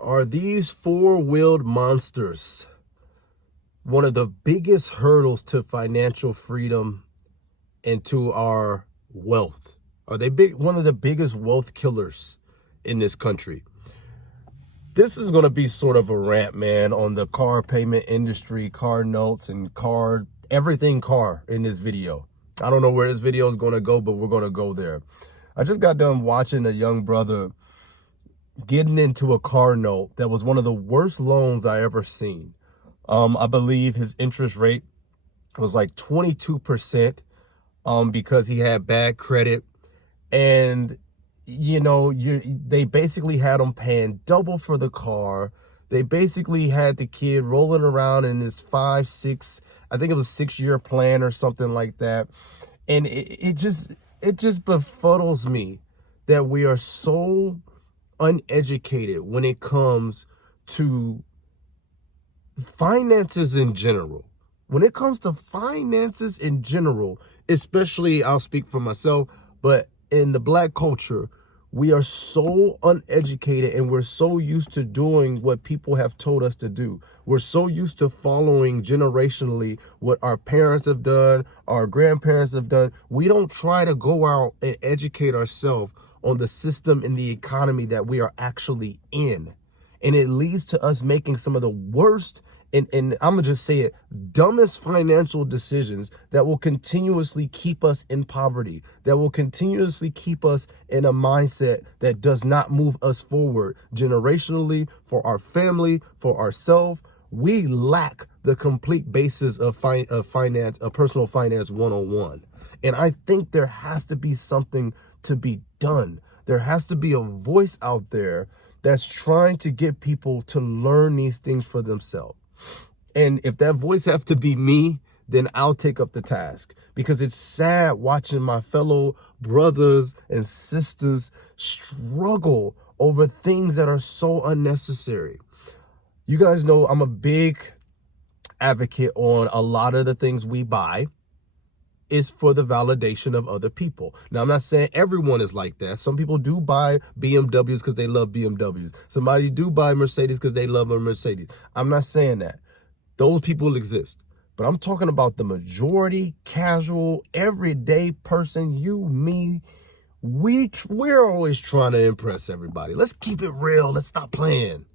Are these four-wheeled monsters one of the biggest hurdles to financial freedom and to our wealth? Are they one of the biggest wealth killers in this country? This is going to be sort of a rant, man, on the car payment industry, car notes, and everything car in this video. I don't know where this video is going to go, but we're going to go there. I just got done watching a young brother getting into a car note that was one of the worst loans I ever seen. I believe his interest rate was like 22% because he had bad credit. And, you know, they basically had him paying double for the car. They basically had the kid rolling around in this 6 year plan or something like that. And it just befuddles me that we are so uneducated when it comes to finances in general. When it comes to finances in general, especially, I'll speak for myself, but in the Black culture, we are so uneducated and we're so used to doing what people have told us to do. We're so used to following generationally what our parents have done, our grandparents have done. We don't try to go out and educate ourselves on the system and the economy that we are actually in. And it leads to us making some of the worst and I'm gonna just say it, dumbest financial decisions that will continuously keep us in poverty, that will continuously keep us in a mindset that does not move us forward generationally, for our family, for ourselves. We lack the complete basis of finance, of personal finance 101. And I think there has to be something to be done. There has to be a voice out there that's trying to get people to learn these things for themselves. And if that voice have to be me, then I'll take up the task, because it's sad watching my fellow brothers and sisters struggle over things that are so unnecessary. You guys know I'm a big advocate on a lot of the things we buy is for the validation of other people. Now, I'm not saying everyone is like that. Some people do buy BMWs because they love BMWs. Somebody do buy Mercedes because they love a Mercedes. I'm not saying that. Those people exist. But I'm talking about the majority, casual, everyday person, you, me. We're always trying to impress everybody. Let's keep it real. Let's stop playing.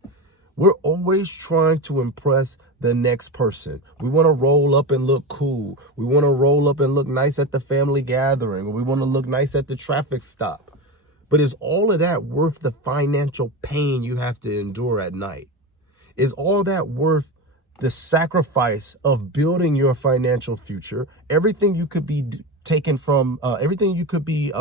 We're always trying to impress the next person. We want to roll up and look cool. We want to roll up and look nice at the family gathering. Or we want to look nice at the traffic stop. But is all of that worth the financial pain you have to endure at night? Is all that worth the sacrifice of building your financial future? Everything you could be taken from, everything you could be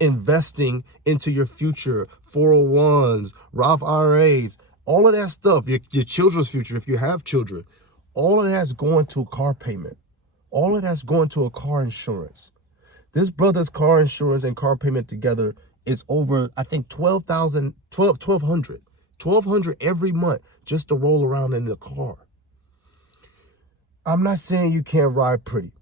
investing into your future, 401s, Roth IRAs, all of that stuff, your children's future, if you have children, all of that's going to a car payment. All of that's going to a car insurance. This brother's car insurance and car payment together is over, I think, $1,200 every month just to roll around in the car. I'm not saying you can't ride pretty.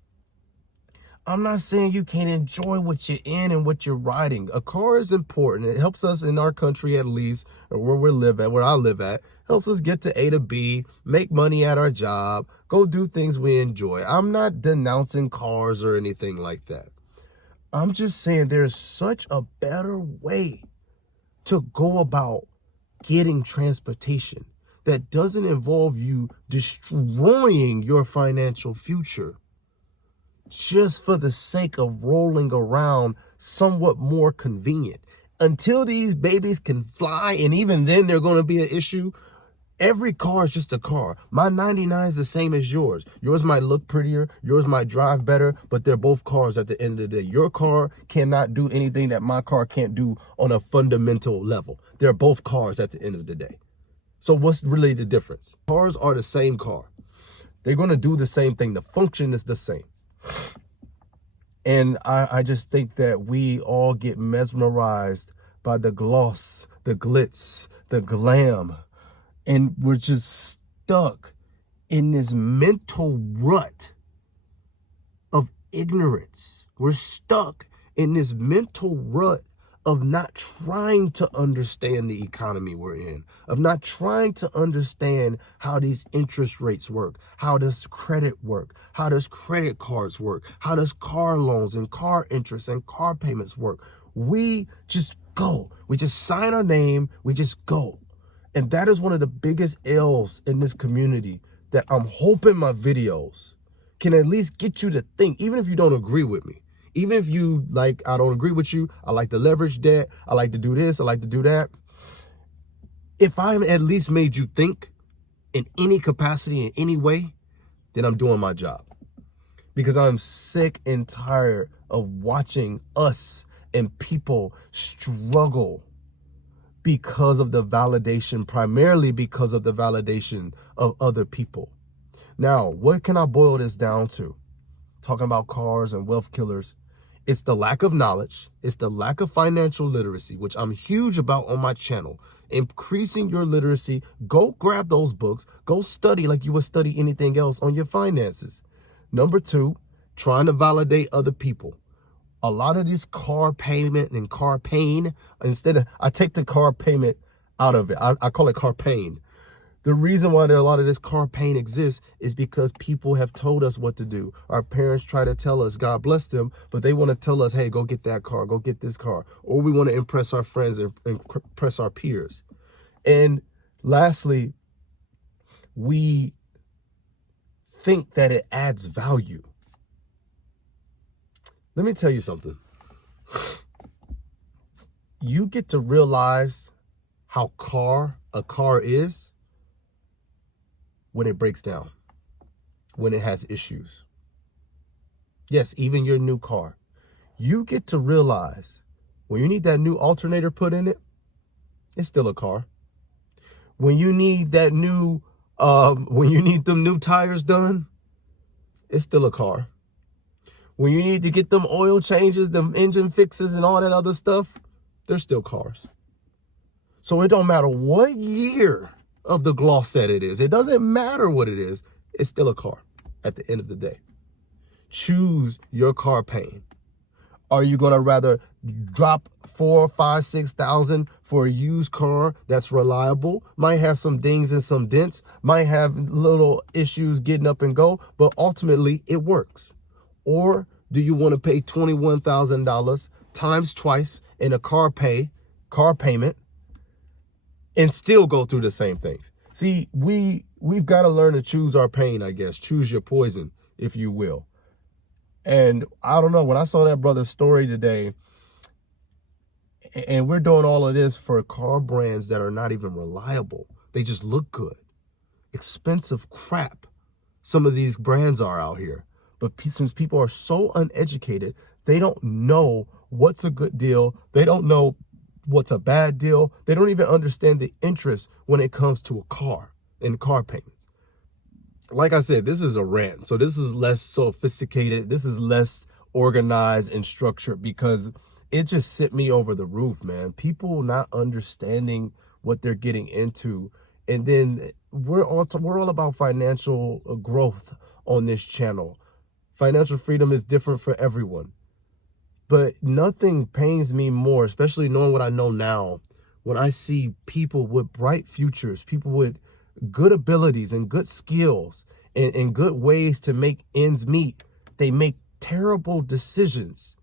I'm not saying you can't enjoy what you're in and what you're riding. A car is important. It helps us in our country, at least, or where I live at, helps us get to A to B, make money at our job, go do things we enjoy. I'm not denouncing cars or anything like that. I'm just saying there's such a better way to go about getting transportation that doesn't involve you destroying your financial future just for the sake of rolling around somewhat more convenient. Until these babies can fly, and even then they're going to be an issue, every car is just a car. My 99 is the same as yours. Yours might look prettier, yours might drive better, but they're both cars at the end of the day. Your car cannot do anything that my car can't do on a fundamental level. They're both cars at the end of the day. So what's really the difference? Cars are the same car. They're going to do the same thing. The function is the same. And I just think that we all get mesmerized by the gloss, the glitz, the glam. And we're just stuck in this mental rut of ignorance. We're stuck in this mental rut of not trying to understand the economy we're in, of not trying to understand how these interest rates work, how does credit work, how does credit cards work, how does car loans and car interest and car payments work. We just go. We just sign our name. We just go. And that is one of the biggest ills in this community that I'm hoping my videos can at least get you to think, even if you don't agree with me. Even if you like, I don't agree with you, I like to leverage debt, I like to do this, I like to do that. If I'm at least made you think in any capacity, in any way, then I'm doing my job. Because I'm sick and tired of watching us and people struggle because of the validation, primarily because of the validation of other people. Now, what can I boil this down to? Talking about cars and wealth killers. It's the lack of knowledge. It's the lack of financial literacy, which I'm huge about on my channel. Increasing your literacy. Go grab those books. Go study like you would study anything else on your finances. Number two, trying to validate other people. A lot of this car payment and car pain, I take the car payment out of it. I call it car pain. The reason why a lot of this car pain exists is because people have told us what to do. Our parents try to tell us, God bless them, but they want to tell us, hey, go get that car, go get this car. Or we want to impress our friends and impress our peers. And lastly, we think that it adds value. Let me tell you something. You get to realize how a car is when it breaks down, when it has issues. Yes, even your new car. You get to realize when you need that new alternator put in it, it's still a car. When you need that new, when you need them new tires done, it's still a car. When you need to get them oil changes, them engine fixes and all that other stuff, they're still cars. So it don't matter what year of the gloss that it is. It doesn't matter what it is. It's still a car at the end of the day. Choose your car pain. Are you going to rather drop 4, 5, 6,000 for a used car that's reliable, might have some dings and some dents, might have little issues getting up and go, but ultimately it works? Or do you want to pay $21,000 times twice in a car payment and still go through the same things? See, we've got to learn to choose our pain, I guess. Choose your poison, if you will. And I don't know, when I saw that brother's story today, and we're doing all of this for car brands that are not even reliable. They just look good. Expensive crap some of these brands are out here. But since people are so uneducated, they don't know what's a good deal. They don't know what's a bad deal. They don't even understand the interest when it comes to a car and car payments. Like I said, this is a rant. So this is less sophisticated. This is less organized and structured because it just sent me over the roof, man. People not understanding what they're getting into. And then we're all about financial growth on this channel. Financial freedom is different for everyone. But nothing pains me more, especially knowing what I know now, when I see people with bright futures, people with good abilities and good skills and good ways to make ends meet. They make terrible decisions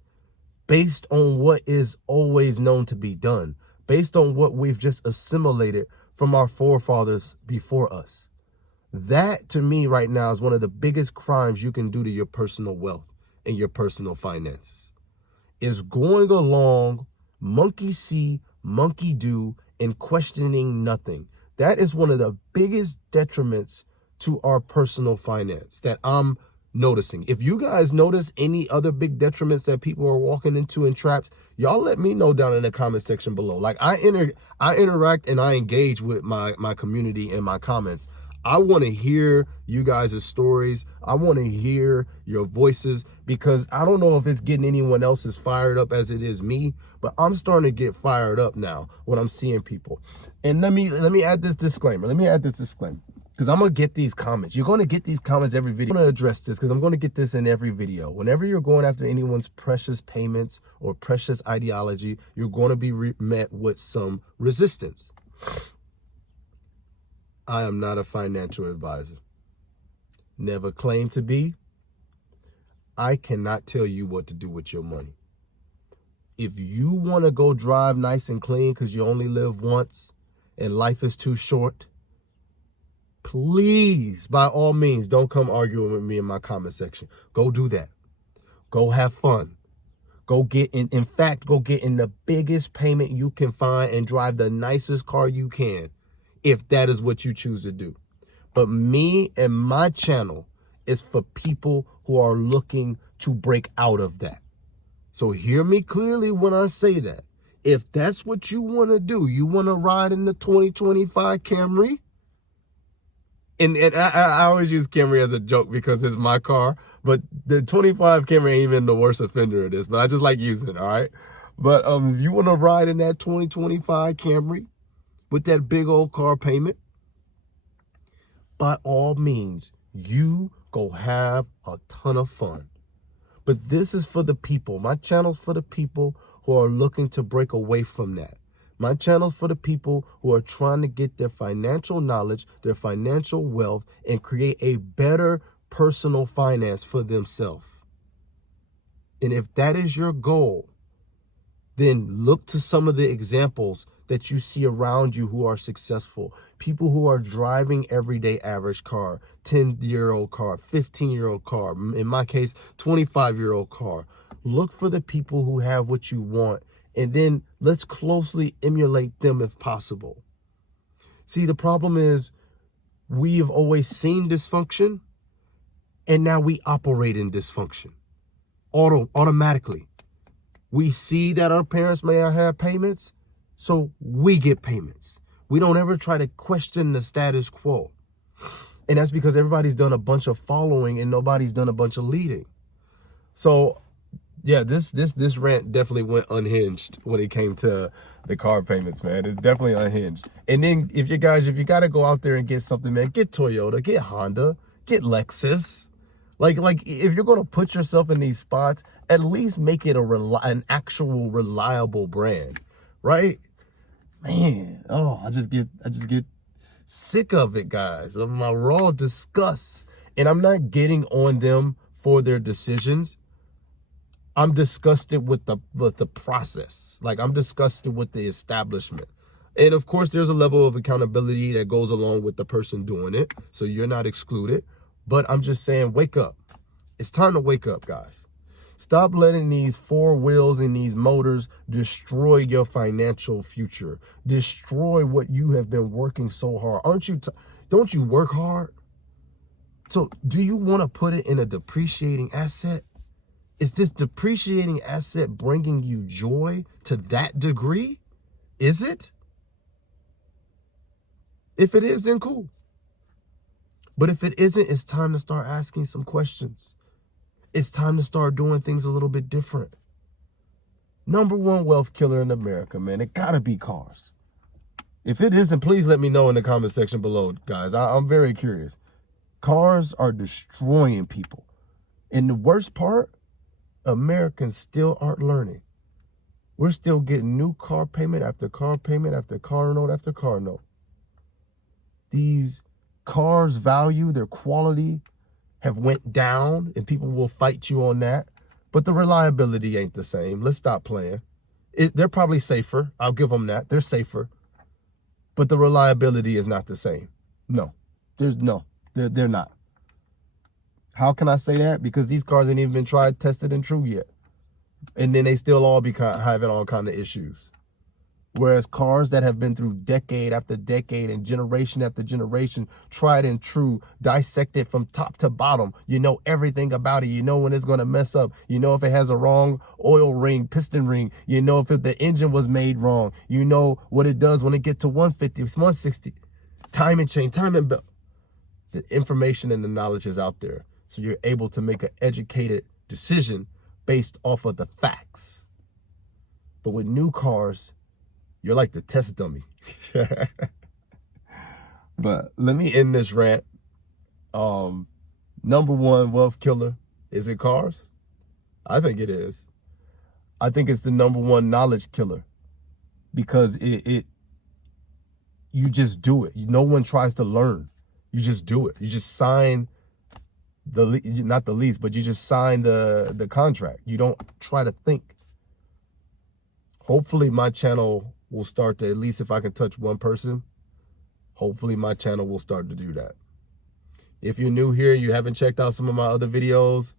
based on what is always known to be done, based on what we've just assimilated from our forefathers before us. That, to me, right now, is one of the biggest crimes you can do to your personal wealth and your personal finances. Is going along, monkey see, monkey do, and questioning nothing. That is one of the biggest detriments to our personal finance that I'm noticing. If you guys notice any other big detriments that people are walking into in traps, y'all let me know down in the comment section below. Like I interact and I engage with my community in my comments. I want to hear you guys' stories. I want to hear your voices because I don't know if it's getting anyone else as fired up as it is me, but I'm starting to get fired up now when I'm seeing people. And let me add this disclaimer. because I'm going to get these comments. You're going to get these comments every video. I'm going to address this because I'm going to get this in every video. Whenever you're going after anyone's precious payments or precious ideology, you're going to be met with some resistance. I am not a financial advisor. Never claimed to be. I cannot tell you what to do with your money. If you want to go drive nice and clean because you only live once and life is too short, please, by all means, don't come arguing with me in my comment section. Go do that. Go have fun. Go get in fact, go get in the biggest payment you can find and drive the nicest car you can, if that is what you choose to do. But me and my channel is for people who are looking to break out of that. So hear me clearly when I say that. If that's what you want to do, you want to ride in the 2025 Camry, and I always use Camry as a joke because it's my car, but the 25 Camry ain't even the worst offender of this, but I just like using it, all right? But if you want to ride in that 2025 Camry with that big old car payment, by all means, you go have a ton of fun. But this is for the people. My channel's for the people who are looking to break away from that. My channel's for the people who are trying to get their financial knowledge, their financial wealth, and create a better personal finance for themselves. And if that is your goal, then look to some of the examples that you see around you who are successful. People who are driving everyday average car, 10-year-old car, 15-year-old car, in my case, 25-year-old car. Look for the people who have what you want, and then let's closely emulate them if possible. See, the problem is we have always seen dysfunction, and now we operate in dysfunction automatically. We see that our parents may not have payments, so we get payments. We don't ever try to question the status quo. And that's because everybody's done a bunch of following and nobody's done a bunch of leading. So yeah, this rant definitely went unhinged when it came to the car payments, man. It's definitely unhinged. And then if you got to go out there and get something, man, get Toyota, get Honda, get Lexus. Like if you're going to put yourself in these spots, at least make it an actual reliable brand, right? Man, oh, I just get sick of it, guys, of my raw disgust. And I'm not getting on them for their decisions. I'm disgusted with the process. Like, I'm disgusted with the establishment. And of course, there's a level of accountability that goes along with the person doing it. So you're not excluded. But I'm just saying, wake up. It's time to wake up, guys. Stop letting these four wheels and these motors destroy your financial future. Destroy what you have been working so hard. Don't you work hard? So do you want to put it in a depreciating asset? Is this depreciating asset bringing you joy to that degree? Is it? If it is, then cool. But if it isn't, it's time to start asking some questions. It's time to start doing things a little bit different. Number one wealth killer in America, man, it gotta be cars. If it isn't, please let me know in the comment section below, guys. I'm very curious. Cars are destroying people. And the worst part, Americans still aren't learning. We're still getting new car payment after car payment after car note after car note. These cars' value, their quality have went down, and people will fight you on that. But the reliability ain't the same. Let's stop playing. They're probably safer. I'll give them that. They're safer. But the reliability is not the same. No, they're not. How can I say that? Because these cars ain't even been tried, tested, and true yet. And then they still all be having all kind of issues. Whereas cars that have been through decade after decade and generation after generation, tried and true, dissected from top to bottom. You know everything about it. You know when it's going to mess up. You know if it has a wrong oil ring, piston ring. You know if the engine was made wrong. You know what it does when it gets to 150, 160. Timing chain, timing belt. The information and the knowledge is out there. So you're able to make an educated decision based off of the facts. But with new cars, you're like the test dummy. But let me end this rant. Number one wealth killer, is it cars? I think it is. I think it's the number one knowledge killer, because you just do it. No one tries to learn. You just do it. You just sign not the lease, but you just sign the contract. You don't try to think. Hopefully my channel will start to, at least if I can touch one person, hopefully my channel will start to do that. If you're new here, you haven't checked out some of my other videos,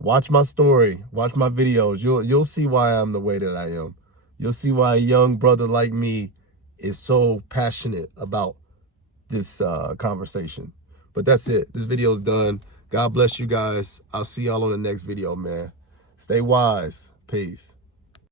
watch my story, watch my videos. You'll see why I'm the way that I am. You'll see why a young brother like me is so passionate about this conversation. But that's it. This video's done. God bless you guys. I'll see y'all on the next video, man. Stay wise. Peace.